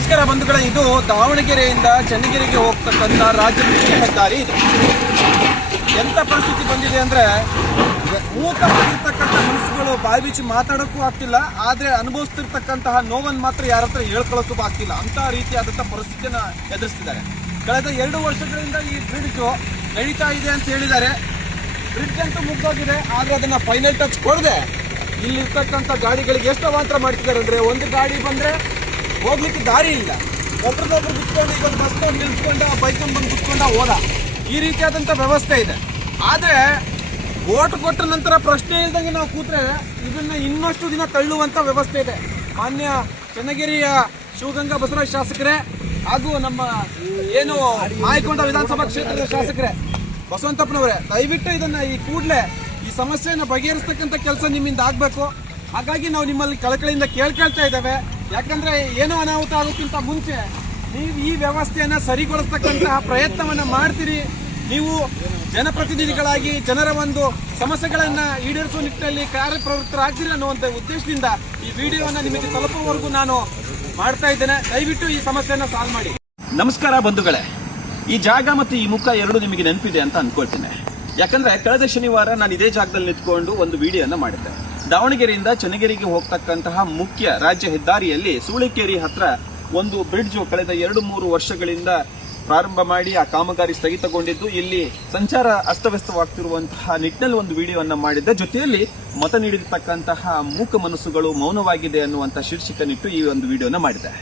ನಮಸ್ಕಾರ ಬಂಧುಗಳೇ, ಇದು ದಾವಣಗೆರೆಯಿಂದ ಚನ್ನಗಿರಿಗೆ ಹೋಗ್ತಕ್ಕಂಥ ರಾಜ್ಯ ಮುಖ್ಯ ಹೆದ್ದಾರಿ. ಇದು ಎಂಥ ಪರಿಸ್ಥಿತಿ ಬಂದಿದೆ ಅಂದರೆ, ಮೂಕವಾಗಿರ್ತಕ್ಕಂಥ ಮನಸ್ಸುಗಳು ಬಾಯಿ ಬಿಚ್ಚಿ ಮಾತಾಡೋಕ್ಕೂ ಆಗ್ತಿಲ್ಲ, ಆದರೆ ಅನುಭವಿಸ್ತಿರ್ತಕ್ಕಂತಹ ನೋವನ್ನು ಮಾತ್ರ ಯಾರ ಹತ್ರ ಹೇಳ್ಕೊಳ್ಳೋಕ್ಕೂ ಆಗ್ತಿಲ್ಲ. ಅಂಥ ರೀತಿಯಾದಂಥ ಪರಿಸ್ಥಿತಿಯನ್ನು ಎದುರಿಸ್ತಿದ್ದಾರೆ. ಕಳೆದ 2 ವರ್ಷಗಳಿಂದ ಈ ಬ್ರಿಡ್ಜು ನಡೀತಾ ಇದೆ ಅಂತ ಹೇಳಿದ್ದಾರೆ. ಬ್ರಿಡ್ಜ್ ಅಂತೂ ಮುಗ್ದೋಗಿದೆ, ಆದರೆ ಅದನ್ನು ಫೈನಲ್ ಟಚ್ ಕೊಡದೆ ಇಲ್ಲಿರ್ತಕ್ಕಂಥ ಗಾಡಿಗಳಿಗೆ ಎಷ್ಟು ಅವಾಂತರ ಮಾಡ್ತಿದ್ದಾರೆ ಅಂದರೆ, ಒಂದು ಗಾಡಿ ಬಂದರೆ ಹೋಗ್ಲಿಕ್ಕೆ ದಾರಿ ಇಲ್ಲ, ಒಬ್ರದೊಬ್ರು ಕುತ್ಕೊಂಡು ಈಗ ಬಸ್ ನಿಲ್ಸ್ಕೊಂಡ ಬೈಕ್ ಬಂದು ಕುತ್ಕೊಂಡ ಹೋದ, ಈ ರೀತಿಯಾದಂಥ ವ್ಯವಸ್ಥೆ ಇದೆ. ಆದರೆ ಓಟ್ ಕೊಟ್ಟ ನಂತರ ಪ್ರಶ್ನೆ ಇಲ್ದಂಗೆ ನಾವು ಕೂತ್ರೆ ಇದನ್ನ ಇನ್ನಷ್ಟು ದಿನ ತಳ್ಳುವಂತ ವ್ಯವಸ್ಥೆ ಇದೆ. ಮಾನ್ಯ ಚನ್ನಗಿರಿಯ ಶಿವಗಂಗಾ ಬಸವರಾಜ್ ಶಾಸಕರೇ ಹಾಗೂ ನಮ್ಮ ಏನು ಮಾಯಕೊಂಡ ವಿಧಾನಸಭಾ ಕ್ಷೇತ್ರದ ಶಾಸಕರೇ ಬಸವಂತಪ್ಪನವರೇ, ದಯವಿಟ್ಟು ಇದನ್ನ ಈ ಕೂಡಲೇ ಈ ಸಮಸ್ಯೆಯನ್ನು ಬಗೆಹರಿಸ್ತಕ್ಕಂಥ ಕೆಲಸ ನಿಮ್ಮಿಂದ ಆಗಬೇಕು. ಹಾಗಾಗಿ ನಾವು ನಿಮ್ಮಲ್ಲಿ ಕಳಕಳಿಯಿಂದ ಕೇಳ್ತಾ ಇದ್ದೇವೆ. ಯಾಕಂದ್ರೆ ಏನೋ ಅನಾಹುತ ಆಗೋಕ್ಕಿಂತ ಮುಂಚೆ ನೀವು ಈ ವ್ಯವಸ್ಥೆಯನ್ನ ಸರಿಗೊಳಿಸ್ತಕ್ಕಂತಹ ಪ್ರಯತ್ನವನ್ನ ಮಾಡ್ತೀರಿ. ನೀವು ಜನಪ್ರತಿನಿಧಿಗಳಾಗಿ ಜನರ ಒಂದು ಸಮಸ್ಯೆಗಳನ್ನ ಈಡೇರಿಸುವ ನಿಟ್ಟಿನಲ್ಲಿ ಕಾರ್ಯಪ್ರವೃತ್ತರಾಗ್ತೀರಿ ಅನ್ನುವಂಥ ಉದ್ದೇಶದಿಂದ ಈ ವಿಡಿಯೋವನ್ನ ನಿಮಗೆ ತಲುಪುವವರೆಗೂ ನಾನು ಮಾಡ್ತಾ ಇದ್ದೇನೆ. ದಯವಿಟ್ಟು ಈ ಸಮಸ್ಯೆಯನ್ನ ಸಾಲ್ವ್ ಮಾಡಿ. ನಮಸ್ಕಾರ ಬಂಧುಗಳೇ, ಈ ಜಾಗ ಮತ್ತು ಈ ಮುಖ ಎರಡು ನಿಮಗೆ ನೆನಪಿದೆ ಅಂತ ಅನ್ಕೊಳ್ತೇನೆ. ಯಾಕಂದ್ರೆ ಕಳೆದ ಶನಿವಾರ ನಾನು ಇದೇ ಜಾಗದಲ್ಲಿ ನಿಂತ್ಕೊಂಡು ಒಂದು ವಿಡಿಯೋನ ಮಾಡಿದ್ದೆ. ದಾವಣಗೆರೆಯಿಂದ ಚನ್ನಗಿರಿಗೆ ಹೋಗ್ತಕ್ಕಂತಹ ಮುಖ್ಯ ರಾಜ್ಯ ಹೆದ್ದಾರಿಯಲ್ಲಿ ಸೂಳೆಕೇರಿ ಹತ್ರ ಒಂದು ಬ್ರಿಡ್ಜ್ ಕಳೆದ 2-3 ವರ್ಷಗಳಿಂದ ಪ್ರಾರಂಭ ಮಾಡಿ ಆ ಕಾಮಗಾರಿ ಸ್ಥಗಿತಗೊಂಡಿದ್ದು, ಇಲ್ಲಿ ಸಂಚಾರ ಅಸ್ತವ್ಯಸ್ತವಾಗ್ತಿರುವಂತಹ ನಿಟ್ಟಿನಲ್ಲಿ ಒಂದು ವಿಡಿಯೋವನ್ನ ಮಾಡಿದ್ದೆ. ಜೊತೆಯಲ್ಲಿ ಮತ ನೀಡಿರ್ತಕ್ಕಂತಹ ಮೂಕ ಮನಸ್ಸುಗಳು ಮೌನವಾಗಿದೆ ಅನ್ನುವಂಥ ಶೀರ್ಷಿಕನಿಟ್ಟು ಈ ಒಂದು ವಿಡಿಯೋನ ಮಾಡಿದೆ.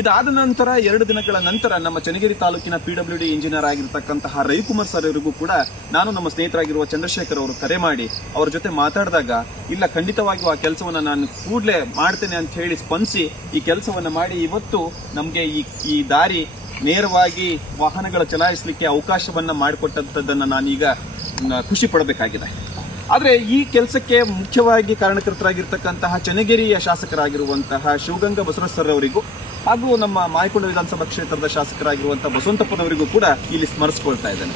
ಇದಾದ ನಂತರ 2 ದಿನಗಳ ನಂತರ ನಮ್ಮ ಚನ್ನಗಿರಿ ತಾಲೂಕಿನ PWD ಇಂಜಿನಿಯರ್ ಆಗಿರ್ತಕ್ಕಂತಹ ರವಿಕುಮಾರ್ ಸರ್ ಅವರಿಗೂ ಕೂಡ ನಾನು ನಮ್ಮ ಸ್ನೇಹಿತರಾಗಿರುವ ಚಂದ್ರಶೇಖರ್ ಅವರು ಕರೆ ಮಾಡಿ ಅವರ ಜೊತೆ ಮಾತಾಡಿದಾಗ, ಇಲ್ಲ ಖಂಡಿತವಾಗಿಯೂ ಆ ಕೆಲಸವನ್ನ ನಾನು ಕೂಡಲೇ ಮಾಡ್ತೇನೆ ಅಂತ ಹೇಳಿ ಸ್ಪಂದಿಸಿ ಈ ಕೆಲಸವನ್ನ ಮಾಡಿ ಇವತ್ತು ನಮಗೆ ಈ ದಾರಿ ನೇರವಾಗಿ ವಾಹನಗಳ ಚಲಾಯಿಸಲಿಕ್ಕೆ ಅವಕಾಶವನ್ನ ಮಾಡಿಕೊಟ್ಟಂಥದ್ದನ್ನು ನಾನೀಗ ಖುಷಿ ಪಡಬೇಕಾಗಿದೆ. ಆದರೆ ಈ ಕೆಲಸಕ್ಕೆ ಮುಖ್ಯವಾಗಿ ಕಾರಣಕರ್ತರಾಗಿರ್ತಕ್ಕಂತಹ ಚನ್ನಗಿರಿಯ ಶಾಸಕರಾಗಿರುವಂತಹ ಶಿವಗಂಗಾ ಬಸವರಾಜ್ ಸರ್ ಅವರಿಗೂ ಹಾಗೂ ನಮ್ಮ ಮಾಯಕೊಂಡ ವಿಧಾನಸಭಾ ಕ್ಷೇತ್ರದ ಶಾಸಕರಾಗಿರುವಂತಹ ಬಸವಂತಪ್ಪನವರಿಗೂ ಕೂಡ ಇಲ್ಲಿ ಸ್ಮರಿಸ್ಕೊಳ್ತಾ ಇದ್ದೇನೆ.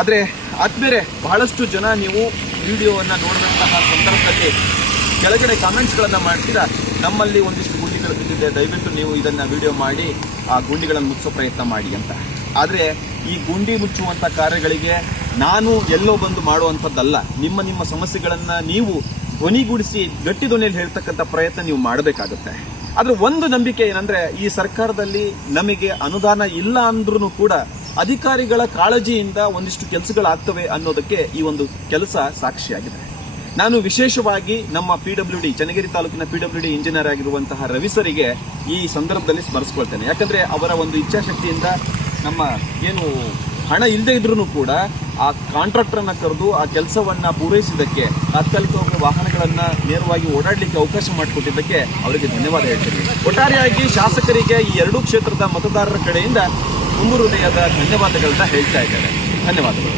ಆದರೆ ಆದ್ಮೇಲೆ ಬಹಳಷ್ಟು ಜನ ನೀವು ವಿಡಿಯೋವನ್ನು ನೋಡಿದಂತಹ ಸಂದರ್ಭದಲ್ಲಿ ಕೆಳಗಡೆ ಕಾಮೆಂಟ್ಸ್ಗಳನ್ನು ಮಾಡ್ತೀರಾ, ನಮ್ಮಲ್ಲಿ ಒಂದಿಷ್ಟು ಗುಂಡಿಗಳು ಬಿದ್ದಿದೆ, ದಯವಿಟ್ಟು ನೀವು ಇದನ್ನು ವಿಡಿಯೋ ಮಾಡಿ ಆ ಗುಂಡಿಗಳನ್ನು ಮುಚ್ಚೋ ಪ್ರಯತ್ನ ಮಾಡಿ ಅಂತ. ಆದರೆ ಈ ಗುಂಡಿ ಮುಚ್ಚುವಂಥ ಕಾರ್ಯಗಳಿಗೆ ನಾನು ಎಲ್ಲೋ ಬಂದು ಮಾಡುವಂಥದ್ದಲ್ಲ. ನಿಮ್ಮ ಸಮಸ್ಯೆಗಳನ್ನು ನೀವು ಧ್ವನಿಗೂಡಿಸಿ ಗಟ್ಟಿ ಧ್ವನಿಯಲ್ಲಿ ಹೇಳ್ತಕ್ಕಂಥ ಪ್ರಯತ್ನ ನೀವು ಮಾಡಬೇಕಾಗುತ್ತೆ. ಆದರೆ ಒಂದು ನಂಬಿಕೆ ಏನಂದ್ರೆ, ಈ ಸರ್ಕಾರದಲ್ಲಿ ನಮಗೆ ಅನುದಾನ ಇಲ್ಲ ಅಂದ್ರೂ ಕೂಡ ಅಧಿಕಾರಿಗಳ ಕಾಳಜಿಯಿಂದ ಒಂದಿಷ್ಟು ಕೆಲಸಗಳಾಗ್ತವೆ ಅನ್ನೋದಕ್ಕೆ ಈ ಒಂದು ಕೆಲಸ ಸಾಕ್ಷಿಯಾಗಿದೆ. ನಾನು ವಿಶೇಷವಾಗಿ ನಮ್ಮ PWD ಚನ್ನಗಿರಿ ತಾಲೂಕಿನ PWD ಇಂಜಿನಿಯರ್ ಆಗಿರುವಂತಹ ರವಿ ಸರಿಗೆ ಈ ಸಂದರ್ಭದಲ್ಲಿ ಸ್ಮರಿಸ್ಕೊಳ್ತೇನೆ. ಯಾಕಂದ್ರೆ ಅವರ ಒಂದು ಇಚ್ಛಾಶಕ್ತಿಯಿಂದ ನಮ್ಮ ಏನು ಹಣ ಇಲ್ಲದೆ ಇದ್ರೂ ಕೂಡ ಆ ಕಾಂಟ್ರಾಕ್ಟರ್ ಅನ್ನ ಕರೆದು ಆ ಕೆಲಸವನ್ನ ಪೂರೈಸಿದ್ದಕ್ಕೆ, ತಾತ್ಕಾಲಿಕವಾಗಿ ವಾಹನಗಳನ್ನ ನೇರವಾಗಿ ಓಡಾಡಲಿಕ್ಕೆ ಅವಕಾಶ ಮಾಡಿಕೊಟ್ಟಿದ್ದಕ್ಕೆ ಅವರಿಗೆ ಧನ್ಯವಾದ ಹೇಳ್ತೀನಿ. ಒಟ್ಟಾರೆಯಾಗಿ ಶಾಸಕರಿಗೆ ಈ 2 ಕ್ಷೇತ್ರದ ಮತದಾರರ ಕಡೆಯಿಂದ ತುಂಬು ಹೃದಯದ ಧನ್ಯವಾದಗಳನ್ನ ಹೇಳ್ತಾ ಇದ್ದಾರೆ. ಧನ್ಯವಾದಗಳು.